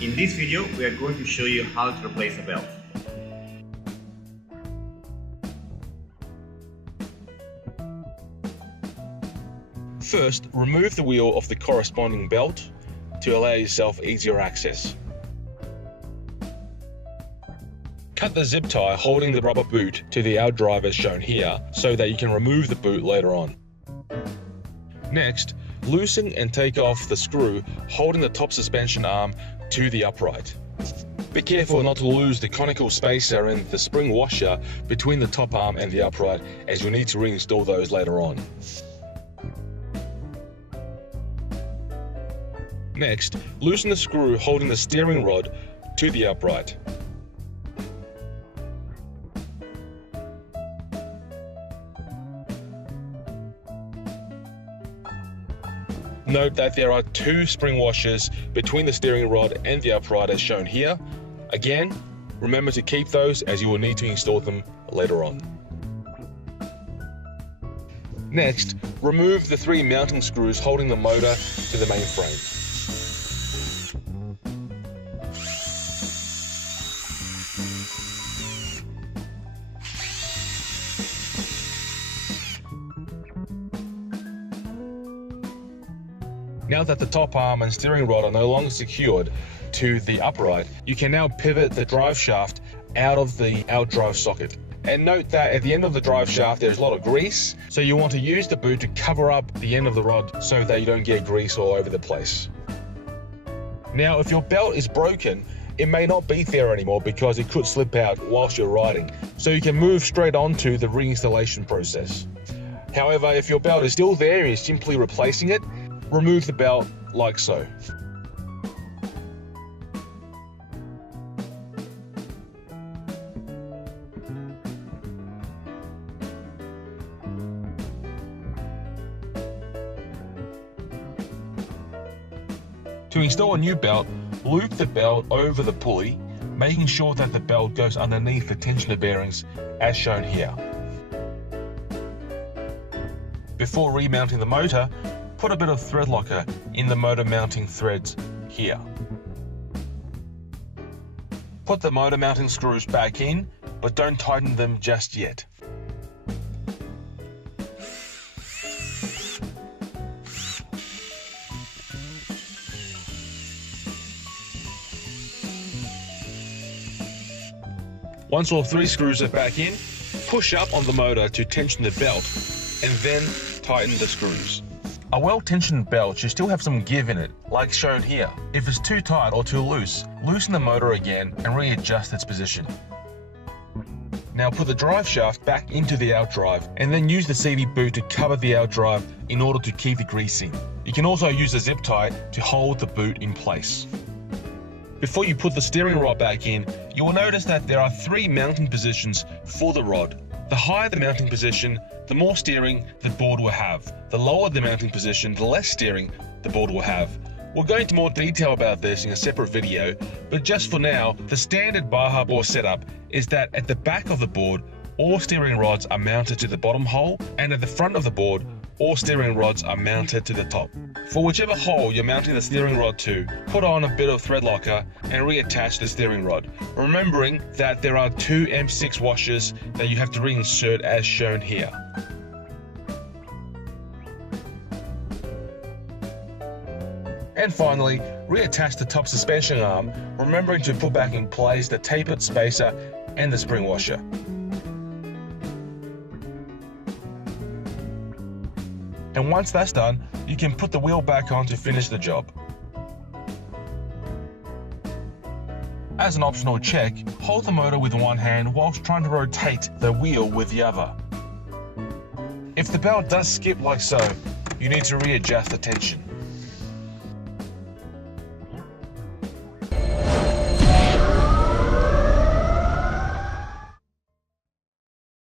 In this video, we are going to show you how to replace a belt. First, remove the wheel of the corresponding belt to allow yourself easier access. Cut the zip tie holding the rubber boot to the outdrive as shown here so that you can remove the boot later on. Next, loosen and take off the screw holding the top suspension arm to the upright. Be careful not to lose the conical spacer and the spring washer between the top arm and the upright, as you'll need to reinstall those later on. Next, loosen the screw holding the steering rod to the upright. Note that there are two spring washers between the steering rod and the upright as shown here. Again, remember to keep those as you will need to install them later on. Next, remove the three mounting screws holding the motor to the main frame. Now that the top arm and steering rod are no longer secured to the upright, you can now pivot the drive shaft out of the outdrive socket. And note that at the end of the drive shaft there's a lot of grease, so you want to use the boot to cover up the end of the rod so that you don't get grease all over the place. Now if your belt is broken, it may not be there anymore because it could slip out whilst you're riding, so you can move straight on to the reinstallation process. However, if your belt is still there and you're simply replacing it, remove the belt like so. To install a new belt, loop the belt over the pulley, making sure that the belt goes underneath the tensioner bearings as shown here. Before remounting the motor, put a bit of thread locker in the motor mounting threads here. Put the motor mounting screws back in, but don't tighten them just yet. Once all three screws are back in, push up on the motor to tension the belt and then tighten the screws. A well-tensioned belt should still have some give in it, like shown here. If it's too tight or too loose, loosen the motor again and readjust its position. Now put the drive shaft back into the outdrive and then use the CV boot to cover the outdrive in order to keep the grease in. You can also use a zip tie to hold the boot in place. Before you put the steering rod back in, you will notice that there are three mounting positions for the rod. The higher the mounting position, the more steering the board will have. The lower the mounting position, the less steering the board will have. We'll go into more detail about this in a separate video, but just for now, the standard BajaBoard setup is that at the back of the board, all steering rods are mounted to the bottom hole, and at the front of the board, all steering rods are mounted to the top. For whichever hole you're mounting the steering rod to, put on a bit of thread locker and reattach the steering rod, remembering that there are two M6 washers that you have to reinsert as shown here. And finally, reattach the top suspension arm, remembering to put back in place the tapered spacer and the spring washer. And once that's done, you can put the wheel back on to finish the job. As an optional check, hold the motor with one hand whilst trying to rotate the wheel with the other. If the belt does skip like so, you need to readjust the tension.